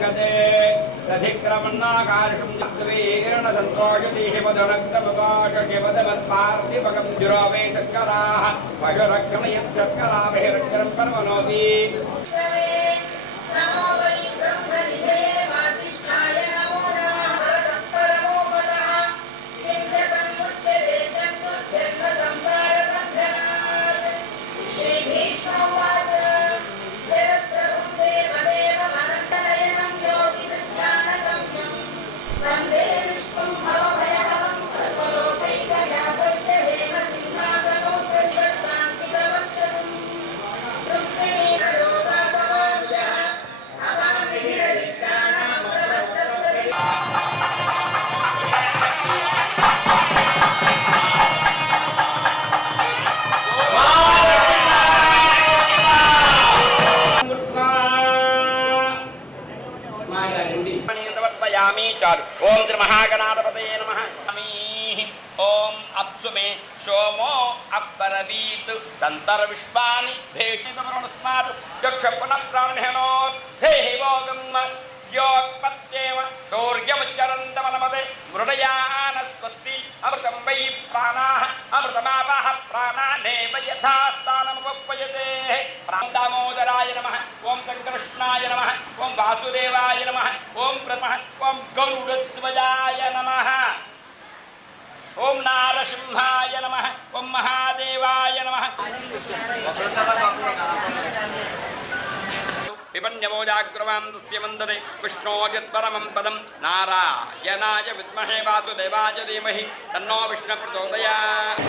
गते रधिक्रमन्नाकार्षं जप्तवीर्ण संतोषदेहि पदनक्तमपाशकेपदमत्पार्थिवकं जुरावे शर्कराः पशुरक्रमयं शर्कराभिरक्रं परमनोति ओम श्री महागणाधिपतये नमः। ओम अप्सु मे सोमो अब्बरवीत दंतर विश्वानि भेषित वरुणस्मात् चक्षुपन प्राणमेहनो देहिवोगम योगपत्येव शौर्यमुच्चरन्तमनमते मृडयान स्वस्ति अमृतं वै प्राणाः अमृतमापः प्राणानेव यथा स्थानमुपपयते। दामोदराय नमः। ओम कृष्णाय नमः। ओम वासुदेवाय नमः। ओम प्रथमः ओम गरुडध्वजाय नमः। ओम नारसिंहाय नमः। ओम महादेवाय नमः। विपन्यमोजाग्रवां दस्यमन्दते विष्णोर्यत्परमं पदं नारायणाय विद्महे वासुदेवाय धीमहि तन्नो विष्णुः प्रचोदयात्।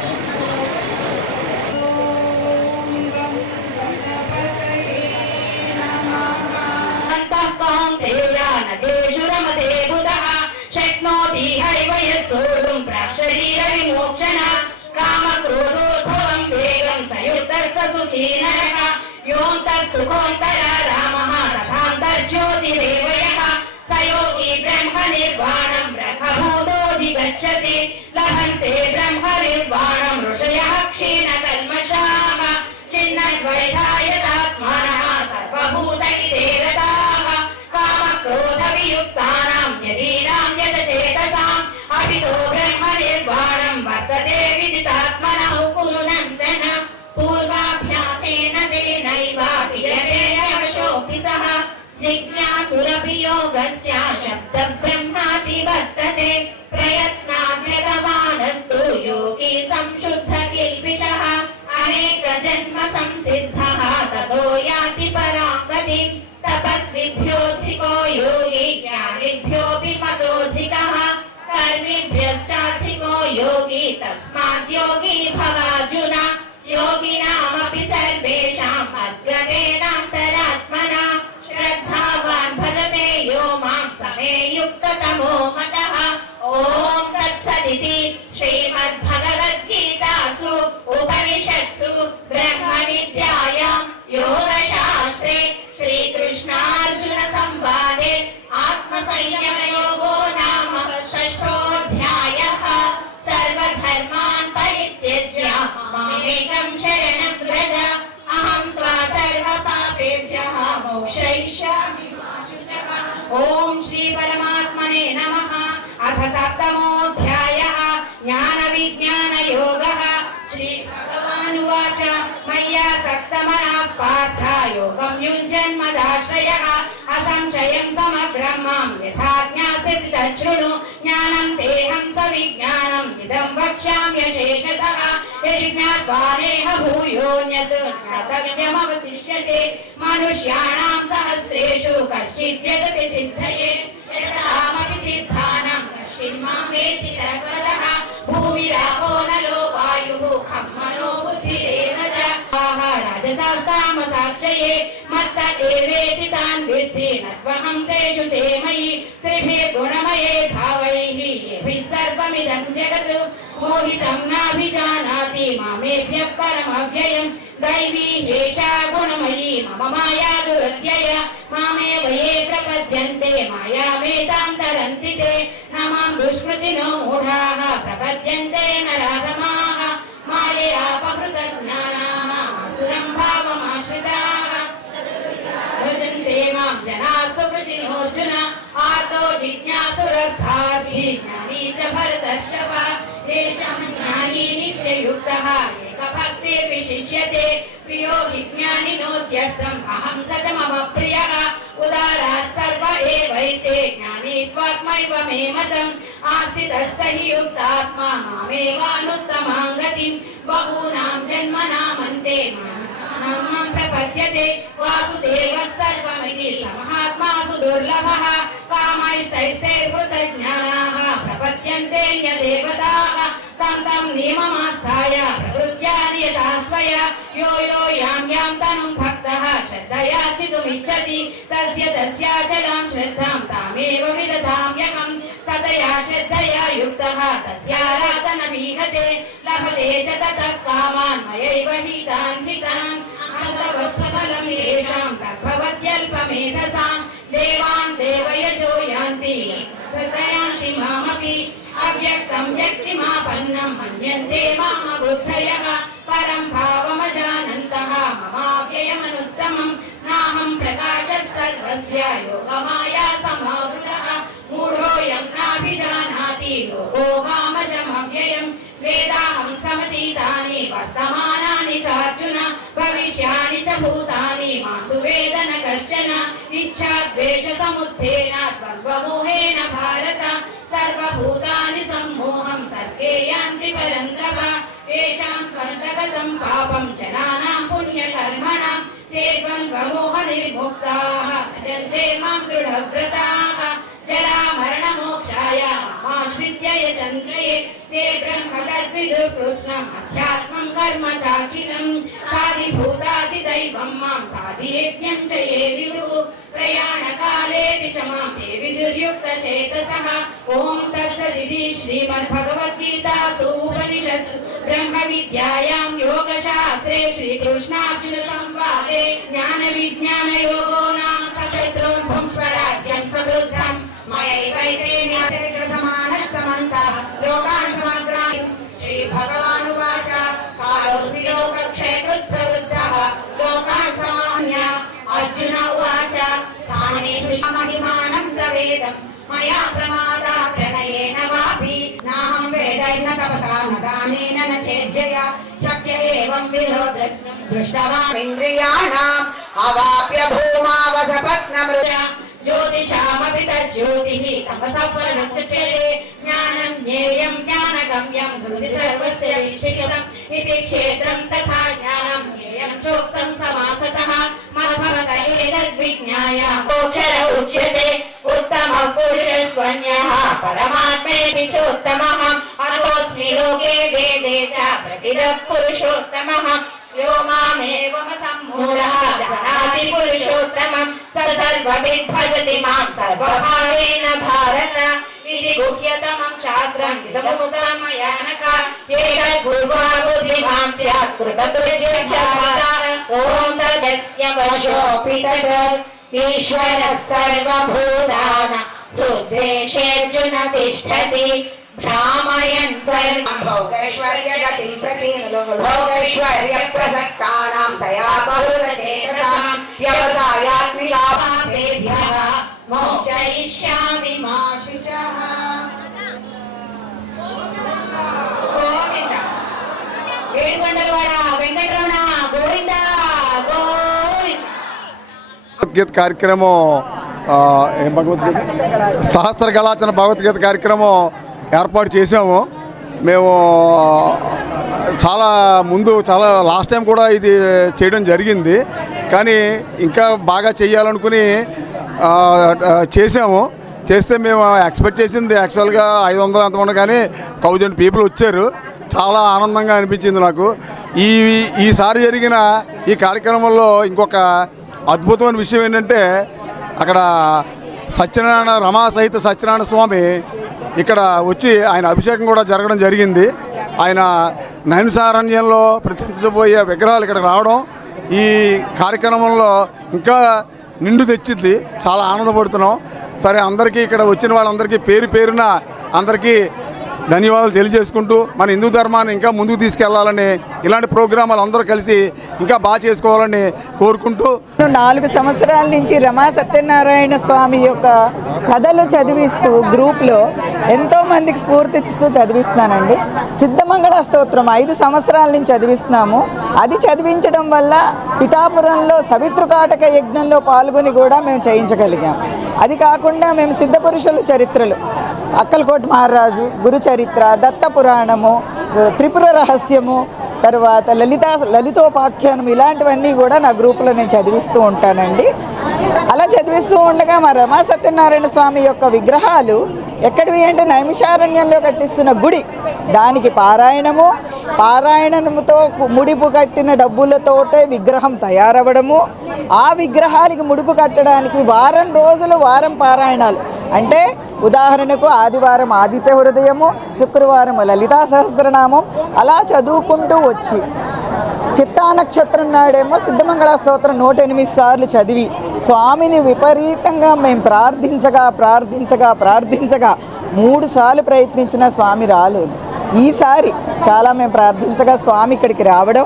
शक्नोति हैव यस्सोढुं प्राक्शरीरविमोक्षणात् कामक्रोधोद्भवं वेगं सयुक्तः स सुखी नरः योऽन्तः सुखोऽन्तरा रामः तथान्तर्ज्योतिरेव यः स योगी ब्रह्मनिर्वाणं ब्रह्मभूतोऽधिगच्छति लभन्ते ब्रह्मनिर्वाणं ऋषयः क्षीणकल्मषाः छिन्नद्वैधायतात्मानः सर्वभूतहिते रताः कामक्रोधवियुक्तानां यदीनां यतचेतसाम् अभितो ब्रह्मनिर्वाणं वर्तते विदितात्मनः कुरु नन्दन पूर्वाभ्यासेन तेनैवाभियते यवशोऽपि सः जिज्ञासुरपि योगस्य शब्दब्रह्माति वर्तते प्रयत्नाद्यतमानस्तु योगी संशुद्धकिल्बिषः अनेकजन्म संसिद्धः ततो याति परां गतिम् तपस्विभ्योऽधिको योगी ज्ञानिभ्योऽपि मतोऽधिकः कर्मिभ्यश्चाधिको योगी तस्मात् योगी भवार्जुन योगिनामपि सर्वेषाम् अग्रतेनान्तरात्मना श्रद्धावान् भजते यो मां समे युक्ततमो मतः। ॐ तत्सदिति श्रीमद्भगवद्गीतासु उपनिषत्सु ब्रह्मविद्यायां योगशास्त्रे श्रीकृष्णार्जुन संवादे आत्मसंयमयोगो नाम षष्ठोऽध्यायः। सर्वधर्मान् परित्यज्य मामेकं शरणं व्रज अहं त्वा सर्वपापेभ्यः मोक्षयिष्यामि। ॐ श्री परमात्मने नमः। अथ सप्तमोऽध्यायः ज्ञानविज्ञानयोगः। श्री भगवानुवाच मय्या सक्तमनः पार्थ योगं युञ्जन्मदाश्रयः असंशयं समग्रं मां यथा ज्ञास्यसि तच्छृणु ज्ञानं तेऽहं सविज्ञानम् इदं वक्ष्याम्यशेषतः यदि ज्ञात्वा नेह भूयोऽन्यत् ज्ञातव्यमवशिष्यते मनुष्याणां सहस्रेषु कश्चित् यदति सिद्धये यदामपि सिद्धानां कश्चिन्मां वेत्ति तत्त्वतः भूमिरापो नलो वायुः खं मनो बुद्धिरेव च राजसास्तामसाश्चये मत्त एवेति तान् विद्धि न त्वहं तेषु ते मयि त्रिभिर्गुणमये भावैः येभिः सर्वमिदं जगत् मोहितं नाभिजानाति मामेभ्यः परमव्ययम् दैवी ह्येषा गुणमयी मम माया दुरत्यय मामेव ये प्रपद्यन्ते मायामेतां तरन्ति ते न मां दुष्कृतिनो मूढाः प्रपद्यन्ते नराधमाः माययापहृतज्ञानाः आसुरं भावमाश्रिताः भजन्ते मां जनास्तु कृतिनोऽर्जुन आर्तो जिज्ञासुरर्थार्थी ज्ञानी च भरतर्षभ येषां ज्ञानी नित्ययुक्तः एकभक्तिर्विशिष्यते प्रियो हि ज्ञानिनोत्यर्थम् अहं स च मम प्रियः उदारः सर्व एवैते ज्ञानी त्वात्मैव मे मतम् आस्थितः स हि युक्तात्मा मामेवानुत्तमां गतिं बहूनां जन्मनामन्ते मां प्रपद्यते वासुदेवः सर्वमिति समहात्मासु दुर्लभः कामैस्तैस्तैर्हृतज्ञानाः प्रपद्यन्ते न्यदेवताः तं तं नियममास्थाय प्रकृत्या नियता स्वया यो यो यां यां तनुं भक्तः श्रद्धया चितुमिच्छति तस्य तस्याचलां श्रद्धां तामेव विदधाम्यहं सतया श्रद्धया युक्तः तस्याराधनमीहते लभते च ततः कामान् मयैव हितान् हितान् अन्तवस्तफलं येषां तद्भवत्यल्पमेधसां देवान् देवयजो यान्ति प्रतयान्ति मामपि अव्यक्तं व्यक्तिमापन्नं मन्यन्ते मामबुद्धयः परं भावमजानन्तः ममाव्ययमनुत्तमं नाहं प्रकाशः सर्वस्य योगमाया समावृतः मूढोऽयं नाभिजानाति लोको मामजमव्ययं वेदाहं समतीतानि वर्तमानानि चार्जुन भविष्याणि च भूतानि मां तु वेद न कश्चन इच्छाद्वेषसमुत्थेन द्वन्द्वमोहेन भारत सर्वभूतानि सम्मोहं सर्गे यान्ति परन्तप येषां त्वन्तगतं पापं जनानां पुण्यकर्मणां ते द्वन्द्वमोहनिर्मुक्ताः भजन्ते मां दृढव्रताः जरामरणमोक्षाय मामाश्रित्य यतन्ते ते ब्रह्मतद्विदुर्कृष्णम् अध्यात्मं कर्म चाखिलं साधिभूताधिदैवं मां साधियज्ञं च ये विदुः प्रयाणकालेऽपि च मां ते विदुर्युक्तचेतसः ॐ तत्सदिति श्रीमद्भगवद्गीतासु उपनिषत्सु ब्रह्मविद्यायां योगशास्त्रे श्रीकृष्णार्जुनसंवादे ज्ञानविज्ञानयोगो नाम सशत्रुघ्नं स्वराज्यं समृद्धम् मयैवैते न्यासमानः समन्तः लोकान् समग्रान् श्रीभगवानुवाच कालोऽस्मि लोकक्षयकृत्प्रवृद्धः लोकान् समान्य अर्जुन उवाच स्थानेषु महिमानं तवेदम् मया प्रमादा प्रणयेन वापि नाहं वेदैर्न तपसा न दानेन न चेज्जया शक्य एवं विधो दृष्टवानिन्द्रियाणाम् अवाप्य भूमावसपत्नमृज ज्योतिषामपि तज्ज्योतिः तपसः परमुच्यते ज्ञानं ज्ञेयं ज्ञानगम्यं हृदि सर्वस्य विषयम् इति क्षेत्रं तथा ज्ञानं ज्ञेयं चोक्तं समासतः मद्भवत एतद्विज्ञाय मोक्षः उच्यते उत्तमः पुरुषस्त्वन्यः परमात्मेति चोत्तमः अतोऽस्मि लोके वेदे च प्रतितः पुरुषोत्तमः यो मामेवमसम्मूढः जानाति पुरुषोत्तमं स सर्वविद् भजति मां सर्वभावेन भारत इति गुह्यतमं शास्त्रम् इदमुक्तं मया नघ एतद्भूत्वा बुद्धिमान् स्यात् कृतकृत्यश्च ॐ तदस्य वशोऽपि तद् ईश्वरः सर्वभूतानां हृद्देशेऽर्जुन तिष्ठति भ्रामयन् सर्वं भोगैश्वर्यगतिं प्रति भोगैश्वर्यप्रसक्तानां तया बहुलचेतसां व्यवसायात्मिकाभ्यः मोक्षयिष्यामि मा शुचः గోవింద ఏడుకొండలవాడ వెంకటరమణ గోవింద గోవింద భగవద్గీత కార్యక్రమం భగవద్గీత సహస్ర కళాచరణ భగవద్గీత కార్యక్రమం ఏర్పాటు చేసాము మేము చాలా లాస్ట్ టైం కూడా ఇది చేయడం జరిగింది కానీ ఇంకా బాగా చేయాలనుకుని చేస్తే మేము ఎక్స్పెక్ట్ చేసింది యాక్చువల్గా 500 అంతమంది కానీ 1000 పీపుల్ వచ్చారు. చాలా ఆనందంగా అనిపించింది నాకు. ఈసారి జరిగిన ఈ కార్యక్రమంలో ఇంకొక అద్భుతమైన విషయం ఏంటంటే అక్కడ సత్యనారాయణ రమా సహిత సత్యనారాయణ స్వామి ఇక్కడ వచ్చి ఆయన అభిషేకం కూడా జరగడం జరిగింది. ఆయన నైమిసారణ్యంలో ప్రతిష్ఠించబోయే విగ్రహాలు ఇక్కడ రావడం ఈ కార్యక్రమంలో ఇంకా నిండు తెచ్చింది. చాలా ఆనందపడుతున్నాం. సరే, అందరికీ ఇక్కడ వచ్చిన వాళ్ళందరికీ పేరున అందరికీ ధన్యవాదాలు తెలియజేసుకుంటూ మన హిందూ ధర్మాన్ని ఇంకా ముందుకు తీసుకెళ్లాలని, ఇలాంటి ప్రోగ్రామాలు అందరూ కలిసి ఇంకా బాగా చేసుకోవాలని కోరుకుంటూ 4 సంవత్సరాల నుంచి రమా సత్యనారాయణ స్వామి యొక్క కథలు చదివిస్తూ గ్రూప్లో ఎంతోమందికి స్ఫూర్తిస్తూ చదివిస్తున్నానండి. సిద్ధమంగళ స్తోత్రం 5 సంవత్సరాల నుంచి చదివిస్తున్నాము. అది చదివించడం వల్ల పిఠాపురంలో సవితృకాటక యజ్ఞంలో పాల్గొని కూడా మేము చేయించగలిగాం. అది కాకుండా మేము సిద్ధపురుషుల చరిత్రలు, అక్కలకోట మహారాజు, గురు చరిత్ర, దత్త పురాణము, త్రిపుర రహస్యము, తర్వాత లలితోపాఖ్యానం, ఇలాంటివన్నీ కూడా నా గ్రూపులో నేను చదివిస్తూ ఉంటానండి. అలా చదివిస్తూ ఉండగా మా రమా సత్యనారాయణ స్వామి యొక్క విగ్రహాలు ఎక్కడివి అంటే నైమిషారణ్యంలో కట్టిస్తున్న గుడి, దానికి పారాయణముతో ముడిపు కట్టిన డబ్బులతోటే విగ్రహం తయారవ్వడము, ఆ విగ్రహాలకి ముడుపు కట్టడానికి వారం రోజులు పారాయణాలు. అంటే ఉదాహరణకు ఆదివారం ఆదిత్య హృదయము, శుక్రవారం లలితా సహస్రనామం, అలా చదువుకుంటూ వచ్చి చిత్తా నక్షత్రం నాడేమో సిద్ధమంగళ స్తోత్రం 108 సార్లు చదివి స్వామిని విపరీతంగా మేము ప్రార్థించగా 3 సార్లు ప్రయత్నించిన స్వామి రాలేదు. ఈసారి చాలా మేము ప్రార్థించగా స్వామి ఇక్కడికి రావడం,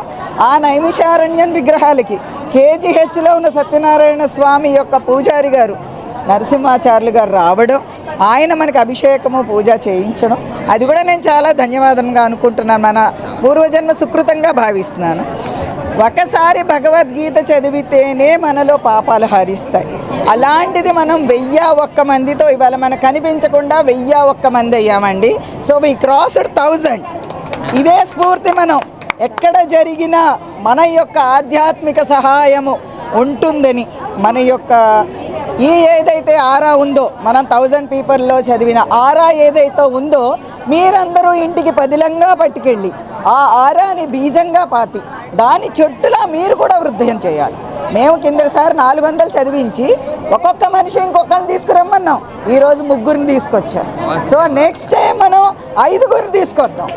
ఆ నైమిషారణ్యం విగ్రహాలకి కేజీహెచ్లో ఉన్న సత్యనారాయణ స్వామి యొక్క పూజారి గారు నరసింహాచార్యులు గారు రావడం, ఆయన మనకి అభిషేకము పూజ చేయించడం, అది కూడా నేను చాలా ధన్యవాదంగా అనుకుంటున్నాను. మన పూర్వజన్మ సుకృతంగా భావిస్తున్నాను. ఒకసారి భగవద్గీత చదివితేనే మనలో పాపాలు హరిస్తాయి. అలాంటిది మనం 1001 మందితో ఇవాళ మనకు కనిపించకుండా 1001 మంది అయ్యామండి. So we crossed 1000. ఇదే స్ఫూర్తి మనం ఎక్కడ జరిగినా మన యొక్క ఆధ్యాత్మిక సహాయము ఉంటుందని, మన యొక్క ఏదైతే ఆరా ఉందో, మనం 1000 పీపుల్లో చదివిన ఆరా ఏదైతే ఉందో, మీరందరూ ఇంటికి పదిలంగా పట్టుకెళ్ళి ఆ ఆరాని బీజంగా పాతి దాని చుట్టూలా మీరు కూడా వృద్ధం చేయాలి. మేము కిందసారి 400 చదివించి ఒక్కొక్క మనిషి ఇంకొకరిని తీసుకురమ్మన్నాం. ఈరోజు 3 తీసుకొచ్చాం. సో నెక్స్ట్ టైం మనం 5 తీసుకొద్దాం.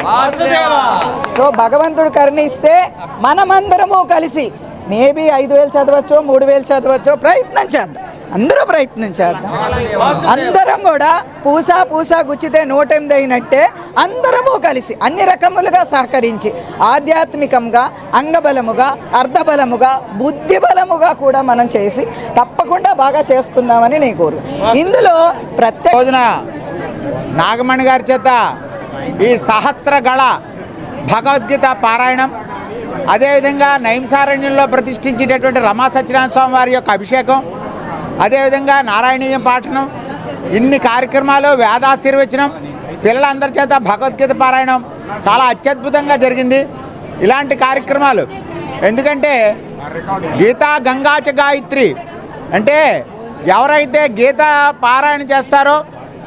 సో భగవంతుడు కరుణిస్తే మనమందరము కలిసి మేబీ 5000 చదవచ్చో 3000 చదవచ్చో, ప్రయత్నం చేద్దాం. అందరూ ప్రయత్నం చేద్దాం. అందరం కూడా పూసా గుచ్చితే 108 అయినట్టే అందరము కలిసి అన్ని రకములుగా సహకరించి ఆధ్యాత్మికంగా, అంగబలముగా, అర్ధబలముగా, బుద్ధి బలముగా కూడా మనం చేసి తప్పకుండా బాగా చేసుకుందామని నేను కోరు. ఇందులో ప్రత్యేక రోజున నాగమణి గారి చేత ఈ సహస్రగళ భగవద్గీత పారాయణం, అదేవిధంగా నైమిషారణ్యంలో ప్రతిష్ఠించేటటువంటి రమా సత్యనారాయణ స్వామి వారి యొక్క అభిషేకం, అదేవిధంగా నారాయణీయం పాఠనం, ఇన్ని కార్యక్రమాలు, వేదాశీర్వచనం, పిల్లలందరి చేత భగవద్గీత పారాయణం చాలా అత్యద్భుతంగా జరిగింది. ఇలాంటి కార్యక్రమాలు ఎందుకంటే గీతా గంగాచ గాయత్రి అంటే ఎవరైతే గీత పారాయణ చేస్తారో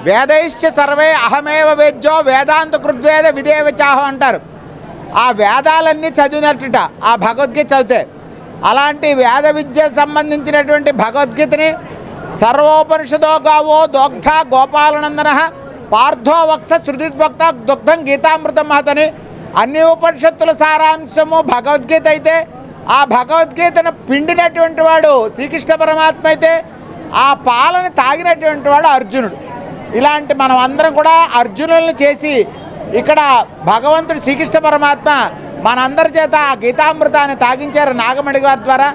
వేదైశ్చ సర్వే అహమేవ వేద్యో వేదాంత కృద్వేద విదేవచాహం అంటారు. ఆ వేదాలన్నీ చదివినట్టుట ఆ భగవద్గీత చదివితే. అలాంటి వేద విద్య సంబంధించినటువంటి భగవద్గీతని సర్వోపనిషదో గావో దోగ్ధ గోపాలనందన పార్థో వక్త శృతిభక్త దుగ్ధం గీతామృతం మహతని అన్ని ఉపనిషత్తుల సారాంశము భగవద్గీత అయితే, ఆ భగవద్గీతను పిండినటువంటి వాడు శ్రీకృష్ణ పరమాత్మ అయితే, ఆ పాలను తాగినటువంటి వాడు అర్జునుడు. ఇలాంటి మనం అందరం కూడా అర్జునులను చేసి ఇక్కడ భగవంతుడు శ్రీకృష్ణ పరమాత్మ మనందరి చేత ఆ గీతామృతాన్ని తాగించారు నాగమణి గారి ద్వారా.